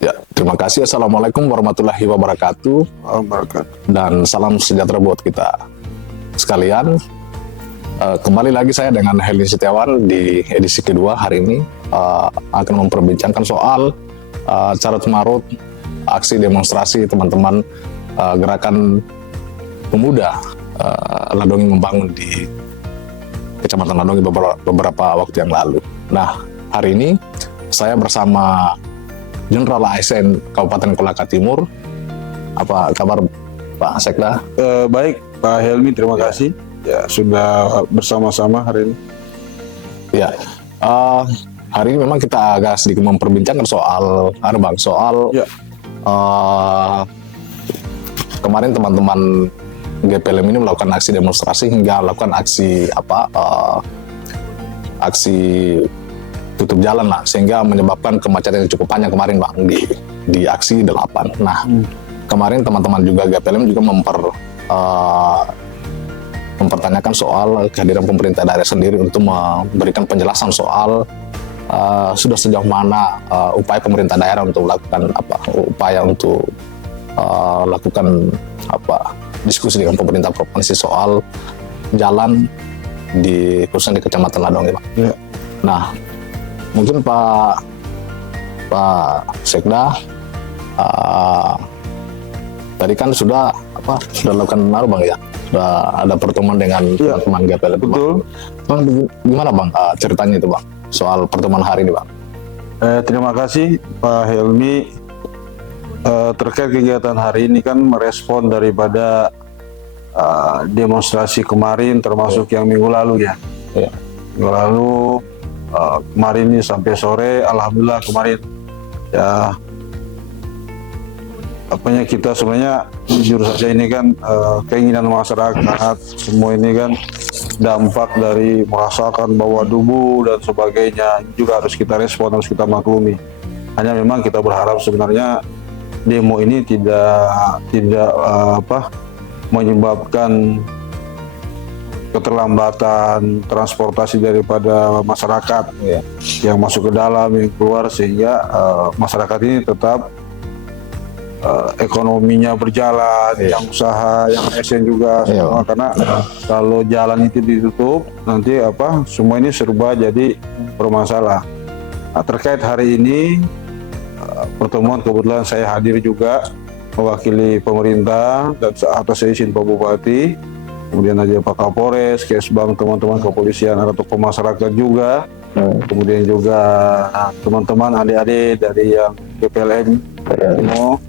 Ya, terima kasih. Assalamualaikum warahmatullahi wabarakatuh. Dan salam sejahtera buat kita sekalian. Kembali lagi saya dengan Helmi Setiawan di edisi kedua hari ini akan memperbincangkan soal carut marut aksi demonstrasi teman-teman gerakan pemuda Ladongi Membangun di Kecamatan Ladongi beberapa waktu yang lalu. Nah, hari ini saya bersama Jenderal ASN Kabupaten Kolaka Timur. Apa kabar Pak Sekda? Baik Pak Helmi, terima kasih ya sudah bersama-sama hari ini. Ya, hari ini memang kita agak sedikit memperbincangkan soal Ya. Kemarin teman-teman GPLM ini melakukan aksi demonstrasi hingga melakukan aksi tutup jalan lah, sehingga menyebabkan kemacetan yang cukup panjang kemarin Bang di aksi 8. Nah, kemarin teman-teman juga GPLM juga mempertanyakan soal kehadiran pemerintah daerah sendiri untuk memberikan penjelasan soal sudah sejauh mana upaya pemerintah daerah untuk melakukan lakukan diskusi dengan pemerintah provinsi soal jalan khususnya di Kecamatan Ladongi Bang. Ya. Nah, mungkin Pak Sekda tadi kan sudah lakukan Bang ya, sudah ada pertemuan dengan teman-teman GPLM. Betul. Bang, gimana Bang ceritanya itu Bang soal pertemuan hari ini Bang? Terima kasih Pak Helmi. Terkait kegiatan hari ini kan merespon daripada demonstrasi kemarin, termasuk yang minggu lalu ya. Minggu lalu kemarin ini sampai sore, alhamdulillah kemarin ya kita sebenarnya jujur saja ini kan keinginan masyarakat semua ini kan dampak dari merasakan bau debu dan sebagainya, ini juga harus kita respon, harus kita maklumi. Hanya memang kita berharap sebenarnya demo ini tidak menyebabkan keterlambatan transportasi daripada masyarakat yang masuk ke dalam, yang keluar, sehingga masyarakat ini tetap ekonominya berjalan, yang usaha, yang ASN juga semua. Karena kalau jalan itu ditutup nanti semua ini serba jadi bermasalah. Nah, terkait hari ini pertemuan kebetulan saya hadir juga mewakili pemerintah dan atas izin Pak Bupati, kemudian aja Pak Kapolres, Kesbang, teman-teman kepolisian, ada tokoh masyarakat juga, kemudian juga teman-teman adik-adik dari yang GPLM semua.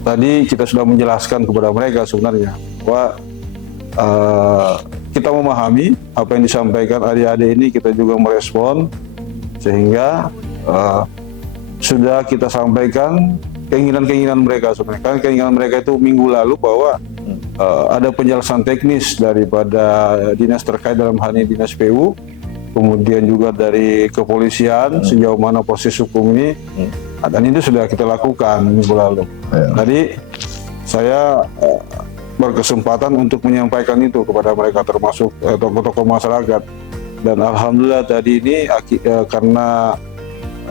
Tadi kita sudah menjelaskan kepada mereka sebenarnya bahwa kita memahami apa yang disampaikan adik-adik ini, kita juga merespon, sehingga sudah kita sampaikan keinginan mereka sebenarnya. Kan keinginan mereka itu minggu lalu bahwa ada penjelasan teknis daripada dinas terkait, dalam hal ini dinas PU, kemudian juga dari kepolisian sejauh mana proses hukum ini, dan itu sudah kita lakukan minggu lalu. Tadi saya berkesempatan untuk menyampaikan itu kepada mereka, termasuk tokoh-tokoh masyarakat, dan alhamdulillah tadi ini karena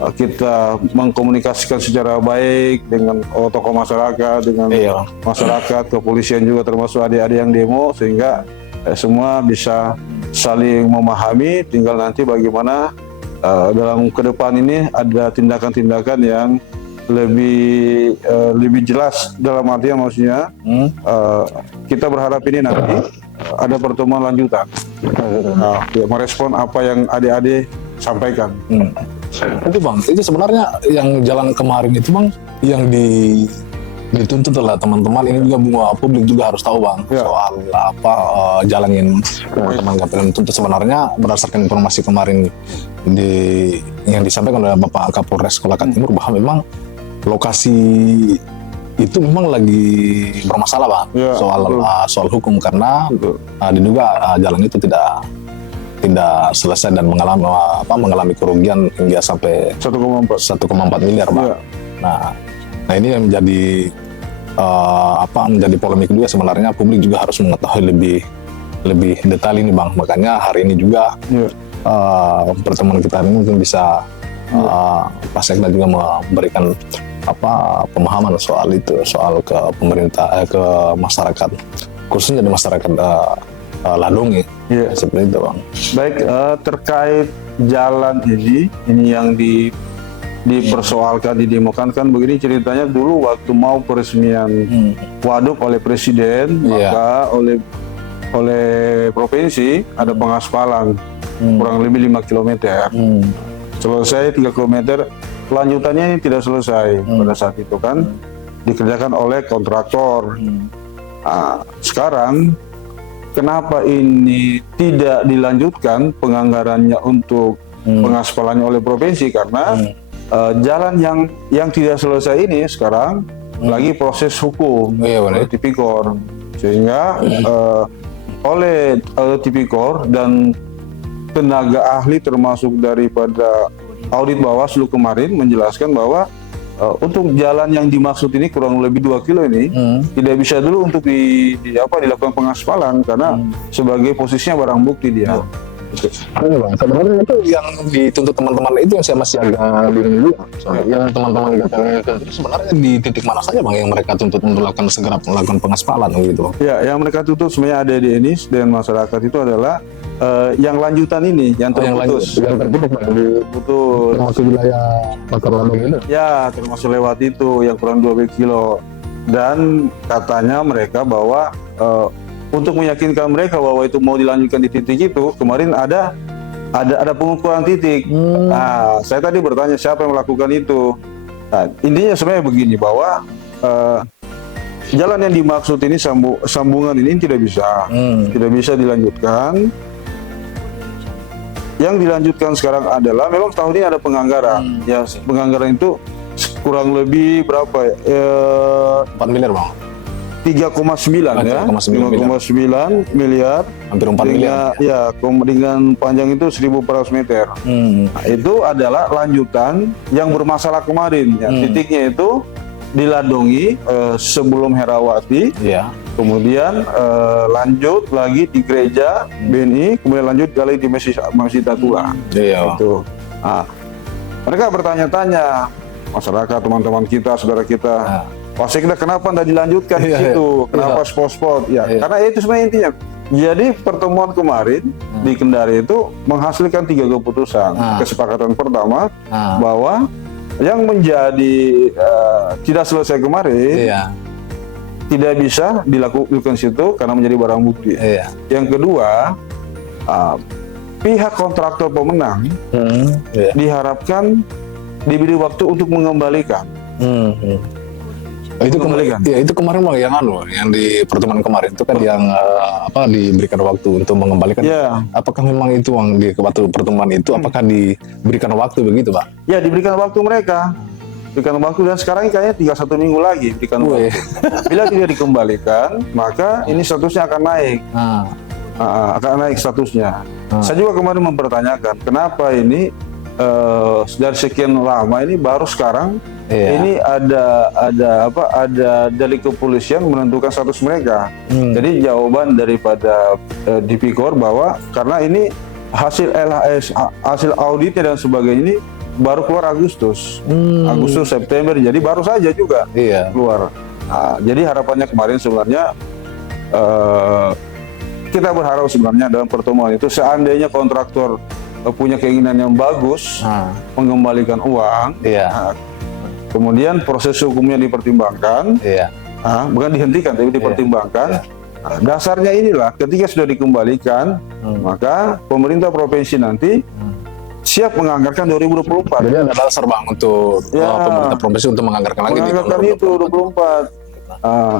kita mengkomunikasikan secara baik dengan tokoh masyarakat, dengan masyarakat, kepolisian juga termasuk adik-adik yang demo, sehingga semua bisa saling memahami. Tinggal nanti bagaimana dalam ke depan ini ada tindakan-tindakan yang lebih jelas, dalam artian maksudnya kita berharap ini nanti ada pertemuan lanjutan, merespon apa yang adik-adik sampaikan. Itu Bang, itu sebenarnya yang jalan kemarin itu Bang, yang dituntut oleh teman-teman ini juga publik juga harus tahu Bang soal jalan yang teman-teman GPLM tuntut. Sebenarnya berdasarkan informasi kemarin yang disampaikan oleh Bapak Kapolres Kolaka Timur, bahwa memang lokasi itu memang lagi bermasalah Bang soal hukum, karena diduga jalan itu tidak selesai dan mengalami kerugian hingga sampai 1,4 miliar Bang. Nah ini yang menjadi menjadi polemik juga sebenarnya. Publik juga harus mengetahui lebih detail ini Bang. Makanya hari ini juga pertemuan kita ini mungkin bisa Pak Sekda juga memberikan pemahaman soal itu, soal ke pemerintah, ke masyarakat, khususnya di masyarakat Ladonge. Iya. Seperti itu, Bang. Baik, terkait jalan ini yang dipersoalkan, didemokan kan begini ceritanya. Dulu waktu mau peresmian waduk oleh Presiden, maka oleh provinsi ada pengaspalan kurang lebih 5 km. Selesai 3 km, lanjutannya ini tidak selesai pada saat itu kan, dikerjakan oleh kontraktor. Nah, sekarang kenapa ini tidak dilanjutkan penganggarannya untuk pengaspalannya oleh provinsi? Karena jalan yang tidak selesai ini sekarang lagi proses hukum oleh Tipikor, sehingga oleh Tipikor dan tenaga ahli termasuk daripada audit Bawaslu kemarin menjelaskan bahwa untuk jalan yang dimaksud ini kurang lebih 2 kilo ini tidak bisa dulu untuk dilakukan pengaspalan karena sebagai posisinya barang bukti dia. Bang, sebenarnya itu yang dituntut teman-teman itu yang saya masih agak bingung juga. Yang teman-teman itu sebenarnya di titik mana saja, Bang, yang mereka tuntut untuk segera melakukan pengaspalan gitu? Ya, yang mereka tuntut sebenarnya ada di ini dan masyarakat itu adalah yang lanjutan ini, yang terputus. Yang terputus, betul. Termasuk wilayah Pasar Ladonge itu? Ya, termasuk lewat itu yang kurang 2 kilo. Dan katanya mereka bahwa untuk meyakinkan mereka bahwa itu mau dilanjutkan di titik itu, kemarin ada pengukuran titik. Nah, saya tadi bertanya siapa yang melakukan itu. Nah, intinya sebenarnya begini, bahwa jalan yang dimaksud ini sambungan ini tidak bisa dilanjutkan. Yang dilanjutkan sekarang adalah memang tahun ini ada penganggaran. Ya, penganggaran itu kurang lebih berapa ya? 4 miliar, Bang. 3,9 ya, 5,9 miliar, hampir 4 miliar. Ya, dengan panjang itu 1.400 meter. Nah, itu adalah lanjutan yang bermasalah kemarin. Ya. Titiknya itu di Ladonge sebelum Herawati, kemudian lanjut lagi di gereja BNI, kemudian lanjut lagi di Masjid Tatua. Itu. Nah, mereka bertanya-tanya, masyarakat, teman-teman kita, saudara kita. Pak Sekda, kenapa tidak dilanjutkan di situ? Kenapa spot-spot? Ya, karena itu sebenarnya intinya. Jadi pertemuan kemarin di Kendari itu menghasilkan 3 keputusan. Kesepakatan pertama bahwa yang menjadi tidak selesai kemarin tidak bisa dilakukan situ karena menjadi barang bukti. Yang kedua, pihak kontraktor pemenang diharapkan diberi waktu untuk mengembalikan. Itu kemarin Bang, yang di pertemuan kemarin itu kan yang diberikan waktu untuk mengembalikan. Apakah memang itu Bang, di waktu pertemuan itu apakah diberikan waktu begitu, Pak? Ya, diberikan waktu mereka. Berikan waktu, dan sekarang kayaknya tinggal 1 minggu lagi berikan waktu. Bila tidak dikembalikan, maka ini statusnya akan naik. Akan naik statusnya. Saya juga kemarin mempertanyakan kenapa ini dari sekian lama ini baru sekarang ini ada dari kepolisian menentukan status mereka. Jadi jawaban daripada Tipikor bahwa karena ini hasil LHS, hasil auditnya dan sebagainya ini baru keluar Agustus September, jadi baru saja juga keluar. Nah, jadi harapannya kemarin sebenarnya kita berharap sebenarnya dalam pertemuan itu seandainya kontraktor punya keinginan yang bagus mengembalikan uang, kemudian proses hukumnya dipertimbangkan, bukan dihentikan tapi dipertimbangkan. Nah, dasarnya inilah ketika sudah dikembalikan, maka pemerintah provinsi nanti siap menganggarkan 2024. Jadi ada dasar Bang untuk pemerintah provinsi untuk menganggarkan lagi di tahun itu 2024.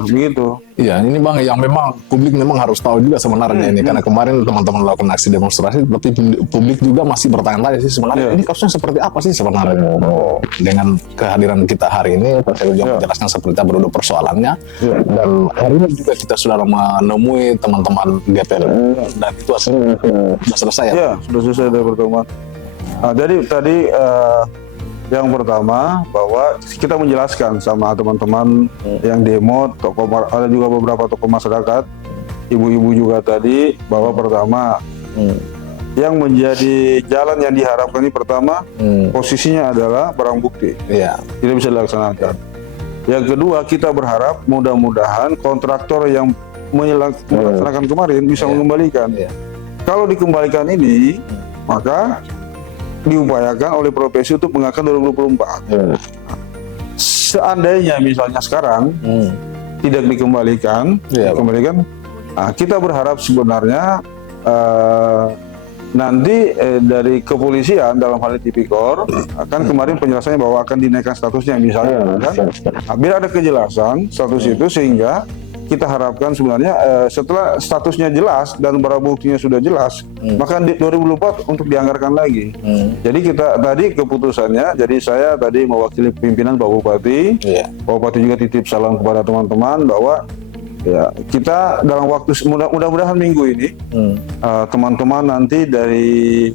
Begitu. Iya, ini Bang yang memang publik memang harus tahu juga sebenarnya ini, karena kemarin teman-teman melakukan aksi demonstrasi, tapi publik juga masih bertanya-tanya sih sebenarnya ini kasusnya seperti apa sih sebenarnya. Dengan kehadiran kita hari ini, saya juga menjelaskan seperti apa dulu persoalannya, dan hari ini juga kita sudah menemui teman-teman GPL dan itu hasilnya sudah selesai ya? Iya, sudah selesai dari pertemuan. Nah, jadi tadi yang pertama bahwa kita menjelaskan sama teman-teman yang demo, ada juga beberapa tokoh masyarakat, ibu-ibu juga tadi, bahwa pertama yang menjadi jalan yang diharapkan ini pertama posisinya adalah barang bukti, tidak bisa dilaksanakan. Yang kedua, kita berharap mudah-mudahan kontraktor yang melaksanakan kemarin bisa mengembalikan. Kalau dikembalikan ini, maka diupayakan oleh profesi untuk mengangkat 2024. Seandainya misalnya sekarang tidak dikembalikan, kita berharap sebenarnya nanti dari kepolisian dalam hal ini Tipikor akan kemarin penjelasannya bahwa akan dinaikkan statusnya misalnya, kan? Biar ada kejelasan status itu sehingga kita harapkan sebenarnya setelah statusnya jelas dan barang buktinya sudah jelas, maka di 2024 untuk dianggarkan lagi. Jadi kita tadi keputusannya, jadi saya tadi mewakili pimpinan Pak Bupati, Pak Bupati juga titip salam kepada teman-teman bahwa ya kita dalam waktu mudah-mudahan minggu ini teman-teman nanti dari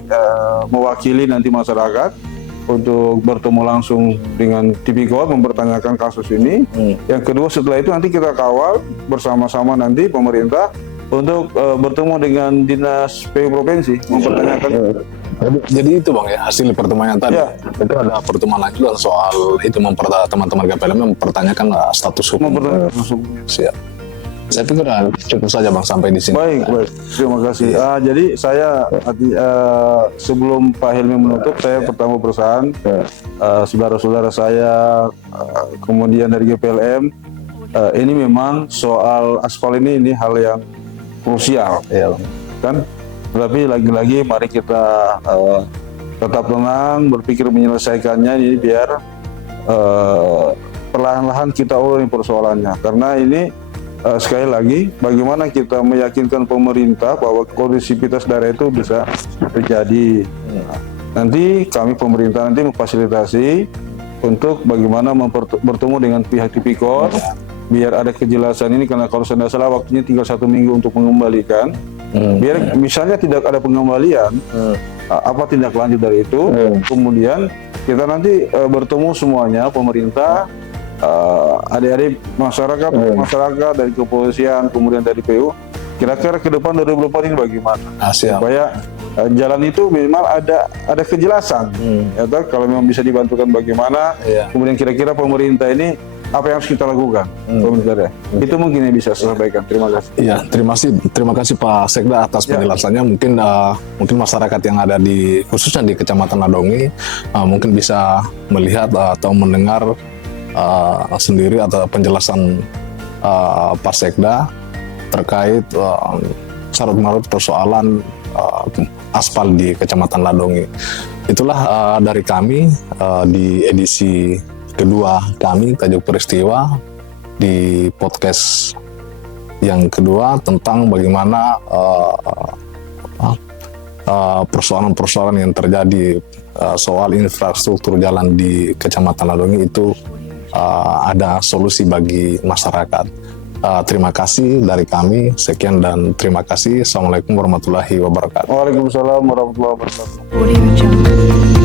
mewakili nanti masyarakat untuk bertemu langsung dengan Tipikor mempertanyakan kasus ini. Yang kedua setelah itu nanti kita kawal bersama-sama nanti pemerintah untuk bertemu dengan dinas PU provinsi mempertanyakan. Jadi itu Bang ya hasil pertemuan yang tadi. Itu ada pertemuan lain juga soal itu teman-teman GPLM mempertanyakan status hukum. Siap. Saya pikir cukup saja Bang sampai di sini. Baik. Terima kasih. Jadi saya sebelum Pak Helmi menutup, saya pertama perusahaan saudara-saudara saya, kemudian dari GPLM, ini memang soal aspal ini hal yang krusial, kan? Tetapi lagi-lagi mari kita tetap tenang, berpikir menyelesaikannya ini biar perlahan-lahan kita ulangi persoalannya, karena ini sekali lagi, bagaimana kita meyakinkan pemerintah bahwa kondusivitas daerah itu bisa terjadi. Nanti kami pemerintah nanti memfasilitasi untuk bagaimana bertemu dengan pihak Tipikor, biar ada kejelasan ini, karena kalau saya salah waktunya tinggal 1 minggu untuk mengembalikan. Biar misalnya tidak ada pengembalian, apa tindak lanjut dari itu, kemudian kita nanti bertemu semuanya, pemerintah, adik-adik masyarakat dari kepolisian, kemudian dari PU, kira-kira ke depan 2024 ini bagaimana supaya jalan itu minimal ada kejelasan, kalau memang bisa dibantukan bagaimana, kemudian kira-kira pemerintah ini apa yang harus kita lakukan, pemerintah itu mungkin yang bisa saya sampaikan. Terima kasih. Iya, terima kasih Pak Sekda atas penjelasannya. Mungkin masyarakat yang ada khususnya di Kecamatan Ladongi mungkin bisa melihat atau mendengar sendiri atau penjelasan Pak Sekda terkait carut-marut persoalan aspal di Kecamatan Ladongi. Itulah dari kami di edisi kedua kami tajuk peristiwa di podcast yang kedua tentang bagaimana persoalan-persoalan yang terjadi soal infrastruktur jalan di Kecamatan Ladongi itu ada solusi bagi masyarakat. Terima kasih dari kami, sekian dan terima kasih. Assalamualaikum warahmatullahi wabarakatuh. Waalaikumsalam warahmatullahi wabarakatuh.